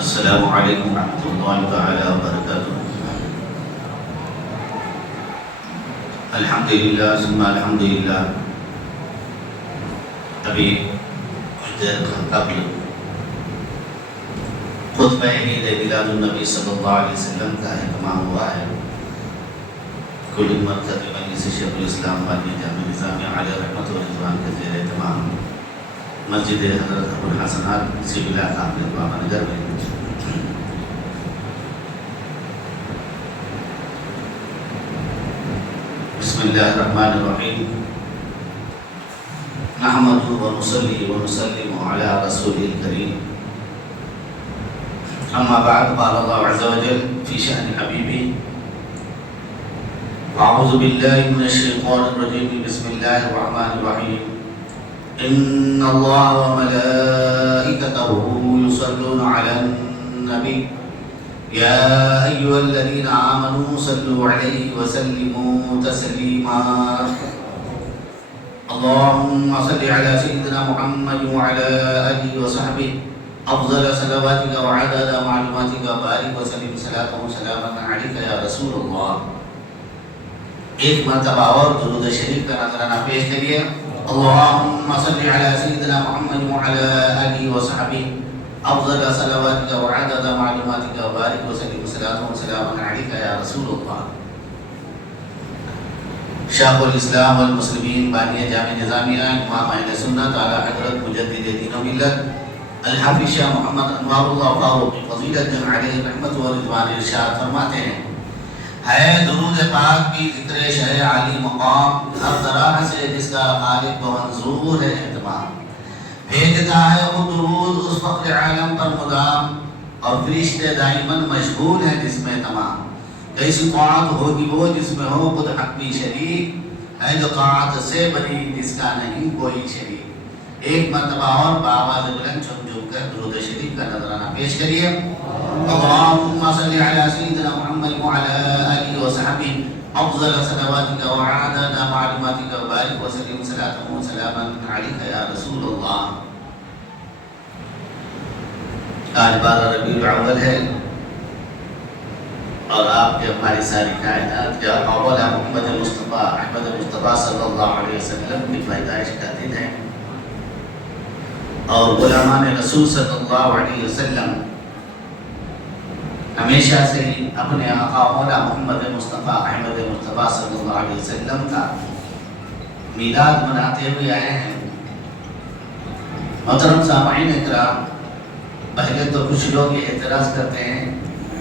السلام علیکم ورحمۃ اللہ تعالی وبرکاتہ۔ الحمدللہ ثم الحمدللہ۔ ابھی کچھ دیر قبل خطبہ عید میلاد النبی صلی اللہ علیہ وسلم کا اہتمام ہوا ہے۔ کل مرکز مجلس شیخ الاسلام والی جامع نظامیہ علیہ رحمت و رضوان کے زیر اہتمام مسجد حضرت ابو الحسنات سبیلا کامل بابا نگر میں بسم اللہ الرحمن الرحیم نحمد و نصلی و نسلم علی رسول الکریم اما بعد قال اللہ عز و جل فی شأن حبیبی اعوذ باللہ من الشیطان الرجیم بسم اللہ الرحمن الرحیم ان اللہ و ملائکتہ یصلون علی النبی یا ایھا الذین آمنوا صلوا علیہ وسلموا تسلیما اللہم صل علی سیدنا محمد وعلی آلہ وصحبہ افضل صلواتک وعدد معلوماتک بارک وسلم صلاۃ و سلاما علیک یا رسول اللہ۔ ایک مرتبہ اور درود شریف کا نذرانہ پیش کریے۔ اللہم صل علی سیدنا محمد وعلی آلہ وصحبہ افضل صلواتک وعدد معلوماتک بارک وسلم صلاۃ و سلاما علیک یا رسول اللہ۔ شیخ الاسلام والمسلمین بانی جامع نظامیہ امام اہل سنت اعلیٰ حضرت مجدد دین و ملت الحافظ شاہ محمد انوار اللہ فاروقی فضیلت علیہ رحمت و رضوان ارشاد فرماتے ہیں، ہے درود پاک کی ذکر شہ عالی مقام، ہر طرح سے جس کا خالق و منظور ہے اہتمام، بھیجتا ہے وہ درود اس فخر عالم پر مدام، اور فرشتے دائماً مشغول ہیں جس میں تمام۔ کیسی طاعت ہوگی وہ جس میں ہو خود حق بھی شریک، ہے جو طاعت سے بنی جس کا نہیں کوئی شریک۔ ایک مرتبہ اور بآواز بلند جھوم جھوم کر درود شریف کا نذرانہ پیش کریے۔ اللہم صل علی سیدنا محمد وعلی آلہ وصحبہ افضل صلواتک وعدد معلوماتک بارک وسلم صلاۃ و سلاما علیک یا رسول اللہ۔ آج 12 ربیع الاول ہے اور آپ کے ہماری ساری کائنات کے اول محمد مصطفیٰ احمد مصطفیٰ صلی اللہ علیہ وسلم کی پیدائش کا دن ہے، اور غلامان رسول صلی اللہ علیہ وسلم ہمیشہ سے ہی اپنے آقا مولا محمد مصطفیٰ احمد مصطفیٰ صلی اللہ علیہ وسلم کا میلاد مناتے ہوئے آئے ہیں۔ محترم سامعین اکرام، پہلے تو کچھ لوگ یہ اعتراض کرتے ہیں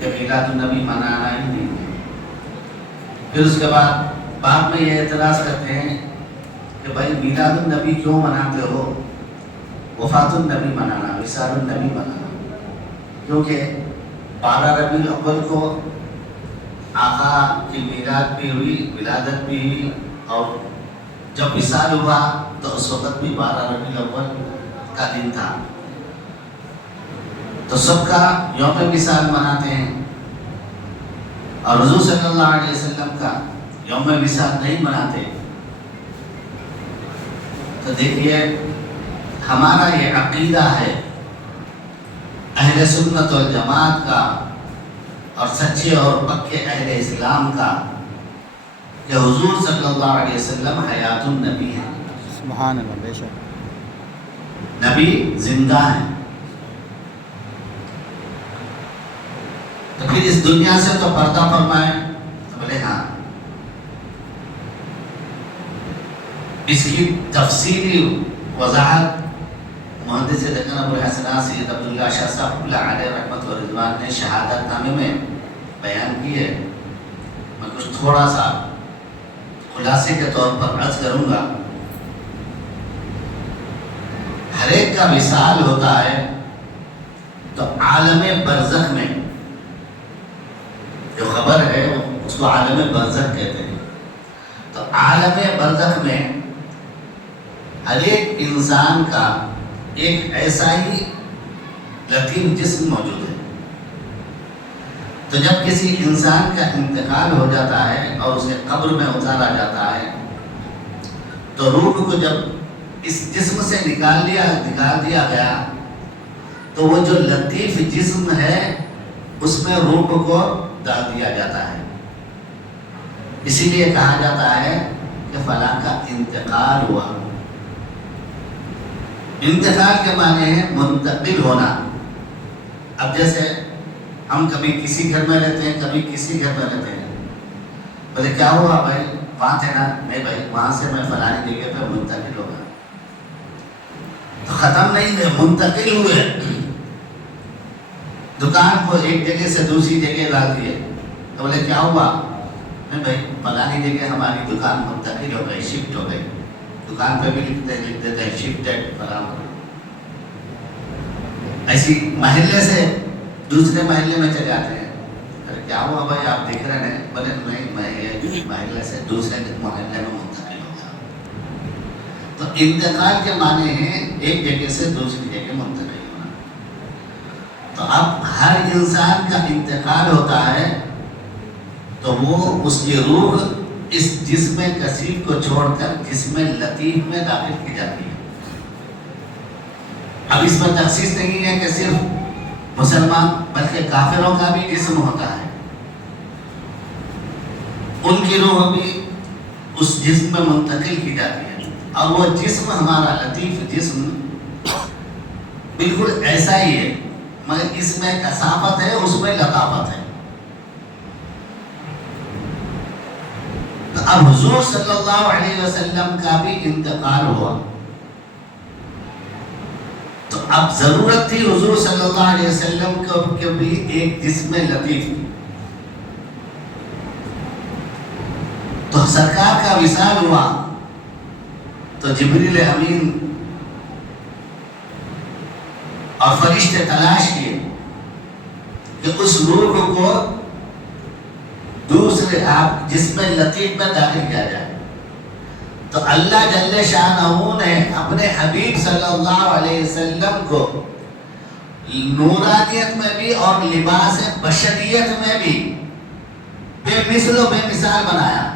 کہ میلاد النبی منانا ہی نہیں، پھر اس کے بعد میں یہ اعتراض کرتے ہیں کہ بھائی میلاد النبی کیوں مناتے ہو، وفات النبی منانا، وصال النبی منانا، کیونکہ 12 ربیع الاول کو آقا کی میلاد بھی ہوئی، ولادت بھی ہوئی، اور جب وصال ہوا تو اس وقت بھی 12 ربیع الاول کا دن تھا، تو سب کا یوم وصال مناتے ہیں، اور حضور صلی اللہ علیہ وسلم کا یوم وصال نہیں مناتے۔ تو دیکھیے، ہمارا یہ عقیدہ ہے اہل سنت والجماعت کا اور سچے اور پکے اہل اسلام کا کہ حضور صلی اللہ علیہ وسلم حیات النبی ہیں، سبحان اللہ، بے شک نبی زندہ ہیں۔ تو پھر اس دنیا سے تو پردہ فرمائیں، تو بولے ہاں، اس کی تفصیلی وضاحت محدث دکن ابو الحسنات سید عبداللہ شاہ صاحب اللہ علیہ رحمت و رضوان نے شہادت نامے میں بیان کی ہے۔ میں کچھ تھوڑا سا خلاصے کے طور پر عرض کروں گا۔ ہر ایک کا وصال ہوتا ہے تو عالم برزخ میں جو خبر ہے اس کو عالم برزخ کہتے ہیں۔ تو عالم برزخ میں ہر ایک انسان کا ایک ایسا ہی لطیف جسم موجود ہے۔ تو جب کسی انسان کا انتقال ہو جاتا ہے اور اسے قبر میں اتارا جاتا ہے تو روح کو جب اس جسم سے نکال دیا گیا تو وہ جو لطیف جسم ہے اس میں روح کو ڈال دیا جاتا ہے. اسی لیے کہا جاتا ہے کہ فلاں کا انتقال ہوا. انتقال کے معنی ہے منتقل ہونا. اب جیسے ہم کبھی کسی گھر میں رہتے ہیں, کبھی کسی گھر میں رہتے ہیں. بولے کیا ہوا بھائی, وہاں تھے نا, نہیں بھائی وہاں سے میں فلانی جگہ پہ منتقل ہو گیا. تو ختم نہیں ہے, منتقل ہوئے. دکان کو ایک جگہ سے دوسری جگہ ڈال دیے. تو بولے کیا ہوا, نہیں بھائی فلانی جگہ ہماری دکان منتقل ہو گئی, شفٹ ہو گئی. دکان پہ بھی لکھ دیتے ہیں شفٹڈ فلاں. ایسی محلے سے دوسرے محلے میں چلے جاتے ہیں. کیا ہوا بھائی آپ دیکھ رہے ہیں, بولے نہیں میں یہ محلے سے دوسرے محلے میں منتقل ہو گیا. تو انتقال کے معنی ہیں ایک جگہ سے دوسری جگہ منتقل ہونا. تو اب ہر انسان کا انتقال ہوتا ہے تو وہ اس کی روح اس جسم کثیف کو چھوڑ کر جسم لطیف میں داخل کی جاتی ہے. اب اس میں تخصیص نہیں ہے کہ صرف مسلمان, بلکہ کافروں کا بھی جسم ہوتا ہے. ان کی روح بھی اس جسم میں منتقل کی جاتی ہے. اور وہ جسم ہمارا لطیف جسم بالکل ایسا ہی ہے, مگر اس میں کثافت ہے, اس میں لطافت ہے. تو اب حضور صلی اللہ علیہ وسلم کا بھی انتقال ہوا. تو اب ضرورت تھی حضور صلی اللہ علیہ وسلم کو کہ بھی ایک جسم لطیف. تو سرکار کا وصال ہوا تو جبریل امین اور فرشتے تلاش کیے کہ اس روح کو دوسرے آپ جسم لطیف میں داخل کیا جائے. تو اللہ جل شانہ نے اپنے حبیب صلی اللہ علیہ وسلم کو نورانیت میں بھی اور لباس بشریت میں بھی بے مثل و بے مثال بنایا.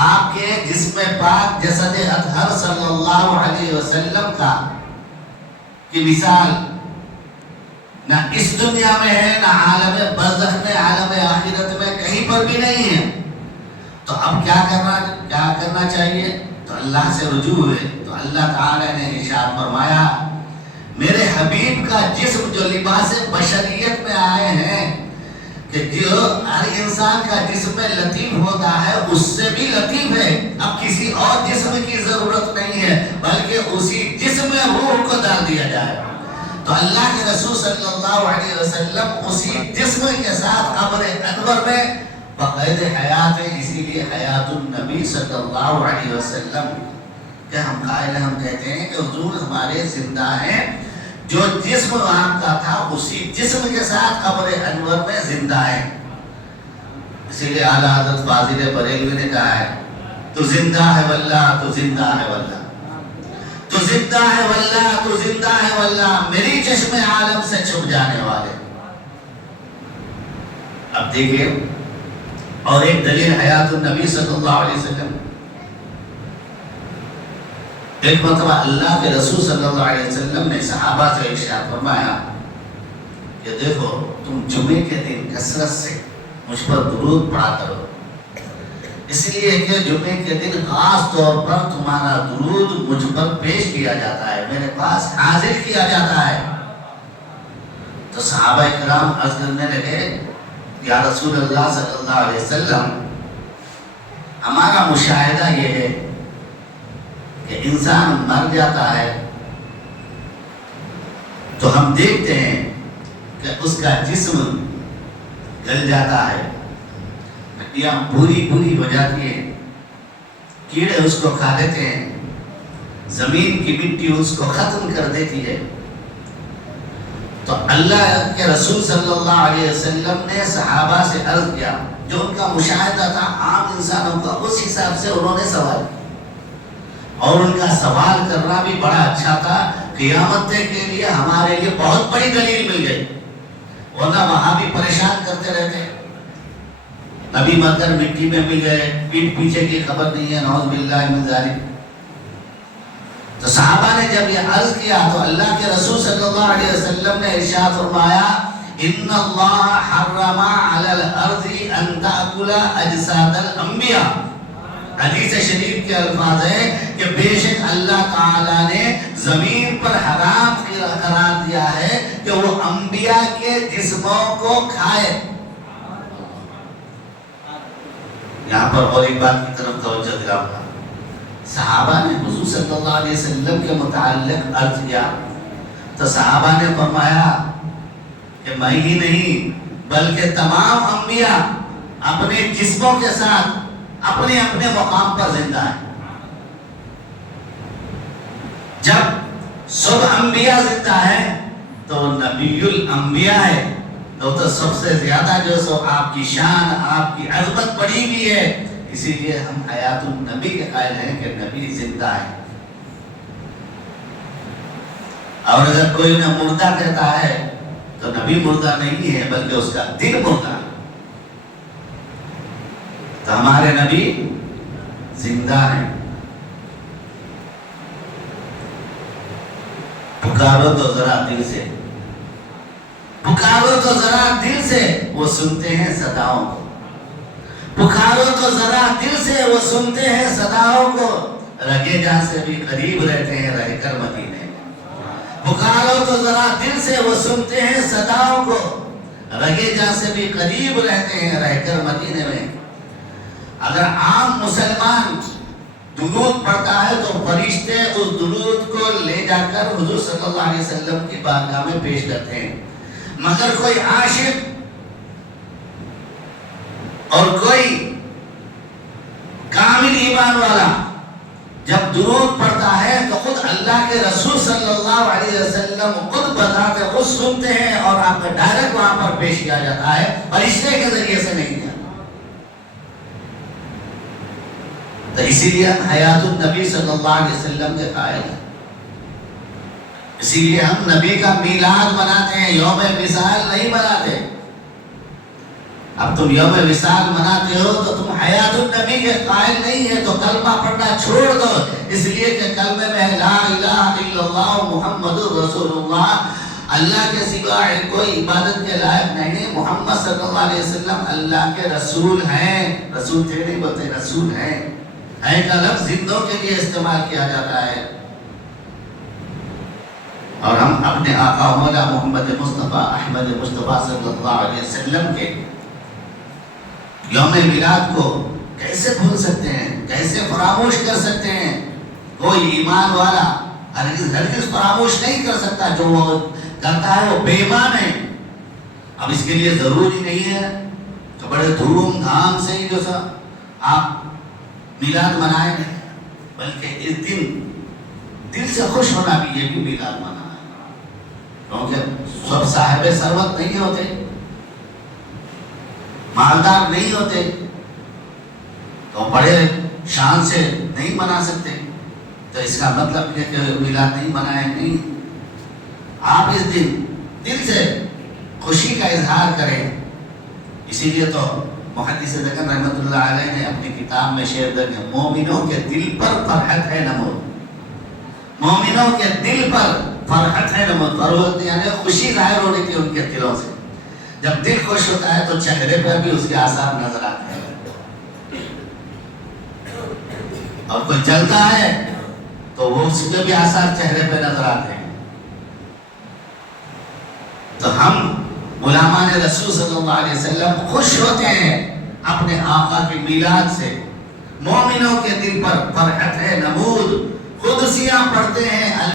آپ کے جسم پاک جسد اطہر صلی اللہ علیہ وسلم کا کی مثال نہ اس دنیا میں ہے, نہ عالم برزخ میں, عالم آخرت میں کہیں پر بھی نہیں ہے. تو اب کیا کرنا چاہیے؟ تو اللہ سے رجوع ہوئے. تو اللہ تعالی نے ارشاد فرمایا میرے حبیب کا جسم جو لباس بشریت میں آئے ہیں کہ جو ہر انسان کا جسم لطیف ہوتا ہے اس سے بھی لطیف ہے. اب کسی اور جسم کی ضرورت نہیں ہے, بلکہ اسی جسم میں روح کو ڈال دیا جائے. تو اللہ کے رسول صلی اللہ علیہ وسلم اسی جسم کے ساتھ قبر انور میں بقید حیات ہے. اسی لیے حیات النبی صلی اللہ علیہ وسلم کہ ہم قائل ہم کہتے ہیں کہ حضور ہمارے زندہ ہیں. جو جسم وہاں کا تھا اسی جسم کے ساتھ قبر انور میں زندہ ہے. اسی لیے اعلیٰ حضرت فاضل بریلوی نے کہا ہے تو زندہ ہے واللہ, تو زندہ ہے واللہ, تو زندہ ہے واللہ, تو زندہ ہے واللہ, میری چشم عالم سے چھپ جانے والے. اب دیکھیے اور ایک دلیل حیات النبی صلی اللہ علیہ وسلم. ایک مرتبہ اللہ کے رسول صلی اللہ علیہ وسلم نے صحابہ سے ارشاد فرمایا کہ دیکھو تم جمعے کے دن کثرت سے مجھ پر درود پڑھا کرو, اس لیے کہ جمعے کے دن خاص طور پر تمہارا درود مجھ پر پیش کیا جاتا ہے, میرے پاس حاضر کیا جاتا ہے. تو صحابہ کرام عرض کرنے لگے یا رسول اللہ صلی اللہ علیہ وسلم ہمارا مشاہدہ یہ ہے کہ انسان مر جاتا ہے تو ہم دیکھتے ہیں کہ اس کا جسم گل جاتا ہے, ہڈیاں پوری ہو جاتی ہیں, کیڑے اس کو کھا لیتے ہیں, زمین کی مٹی اس کو ختم کر دیتی ہے. تو اللہ کے رسول صلی اللہ علیہ وسلم نے صحابہ سے عرض کیا, جو ان کا مشاہدہ تھا عام انسانوں کا, اس حساب سے انہوں نے سوال, اور ان کا سوال کرنا بھی بڑا اچھا تھا. قیامت کے لیے ہمارے لیے بہت بڑی دلیل مل گئی, ورنہ وہاں بھی پریشان کرتے رہتے. نبی مر کر مٹی میں مل گئے, پیٹ پیچھے کی خبر نہیں ہے, نعوذ باللہ من ذالک. تو صحابہ نے جب یہ عرض کیا تو اللہ کے رسول صلی اللہ علیہ وسلم نے ارشاد فرمایا ان اللہ حرم علی الارض ان تاکل اجساد الانبیاء. حدیث شریف کے الفاظ ہیں کہ بے شک اللہ تعالیٰ نے زمین پر حرام قرار دیا ہے کہ وہ انبیاء کے جسموں کو کھائے. یہاں پر اور ایک بات کی طرف توجہ دلاؤں گا. صحابہ نے حضور صلی اللہ علیہ وسلم کے متعلق عرض کیا تو صحابہ نے فرمایا کہ میں ہی نہیں بلکہ تمام انبیاء اپنے جسموں کے ساتھ اپنے اپنے مقام پر زندہ ہیں. جب سب انبیاء زندہ ہیں تو نبی الانبیاء ہے تو سب سے زیادہ جو سو آپ کی شان آپ کی عظمت بڑی بھی ہے. اسی لیے ہم حیات النبی کے قائل ہیں کہ نبی زندہ ہے. اور اگر کوئی نہ مردہ کہتا ہے تو نبی مردہ نہیں ہے بلکہ اس کا دل مردہ ہے. تو ہمارے نبی زندہ ہیں. پکارو تو ذرا دل سے، پکارو تو ذرا دل سے وہ سنتے ہیں صداؤں کو. پکارو تو ذرا دل سے وہ سنتے ہیں صداؤں کو. رگے جہاں سے بھی قریب رہتے ہیں رہ کر مدینے. پکارو تو ذرا دل سے وہ سنتے ہیں صداؤں کو. رگے جہاں سے بھی قریب رہتے ہیں رہ کر مدینے میں. اگر عام مسلمان درود پڑھتا ہے تو فرشتے اس درود کو لے جا کر حضور صلی اللہ علیہ وسلم کی بارگاہ میں پیش کرتے ہیں. مگر کوئی عاشق اور کوئی کامل ایمان والا جب درود پڑھتا ہے تو خود اللہ کے رسول صلی اللہ علیہ وسلم خود بتاتے خود سنتے ہیں اور آپ کو ڈائریکٹ وہاں پر پیش کیا جاتا ہے فرشتے کے ذریعے سے نہیں کیا. تو اسی لیے ہم حیات النبی صلی اللہ علیہ وسلم کے قائل ہیں. اسی لیے ہم نبی کا میلاد مناتے ہیں، یوم وصال نہیں مناتے. اب تم یوم وصال مناتے ہو تو تم حیات النبی کے قائل نہیں ہے تو کلمہ پڑھنا چھوڑ دو. اس لیے کہ کلمے میں لا الہ الا اللہ محمد رسول اللہ، اللہ کے سوا کوئی عبادت کے لائق نہیں. محمد صلی اللہ علیہ وسلم اللہ کے رسول ہیں. رسول تھے نہیں بولتے رسول ہیں. ہے کا لفظ زندوں کے لیے استعمال کیا جاتا ہے. اور ہم اپنے آقا مولا محمد مصطفیٰ احمد مصطفیٰ صلی اللہ علیہ وسلم کے یوم میلاد کو کیسے بھول سکتے ہیں، کیسے فراموش کر سکتے ہیں؟ کوئی ایمان والا ہرگز فراموش نہیں کر سکتا. جو وہ کرتا ہے وہ بے ایمان ہے. اب اس کے لیے ضروری نہیں ہے کہ بڑے دھوم دھام سے ہی جو سا آپ میلاد منائیں، بلکہ اس دن دل سے خوش ہونا بھی یہ بھی میلاد منانا ہے. کیونکہ سب صاحب ثروت نہیں ہوتے، مالدار نہیں ہوتے، تو بڑے شان سے نہیں منا سکتے. تو اس کا مطلب یہ کہ میلاد نہیں منائے نہیں. آپ اس دن دل سے خوشی کا اظہار کریں. اسی لیے تو محدث دکن رحمۃ اللہ علیہ نے اپنی کتاب میں شعر درج ہے، مومنوں کے دل پر فرحت ہے نمود. مومنوں کے دل پر فرحت ہے نمود. فرحت یعنی خوشی ظاہر ہو رہی تھی ان کے دلوں سے. جب دل خوش ہوتا ہے تو چہرے پر بھی اس کے آثار نظر آتے ہیں. اور کوئی جلتا ہے تو وہ اس کے بھی آثار چہرے پہ نظر آتے ہیں. تو ہم غلامان رسول صلی اللہ علیہ وسلم خوش ہوتے ہیں اپنے آقا کی میلاد سے. مومنوں کے دل پر فرحت ہے نمود. قدسیاں پڑھتے ہیں.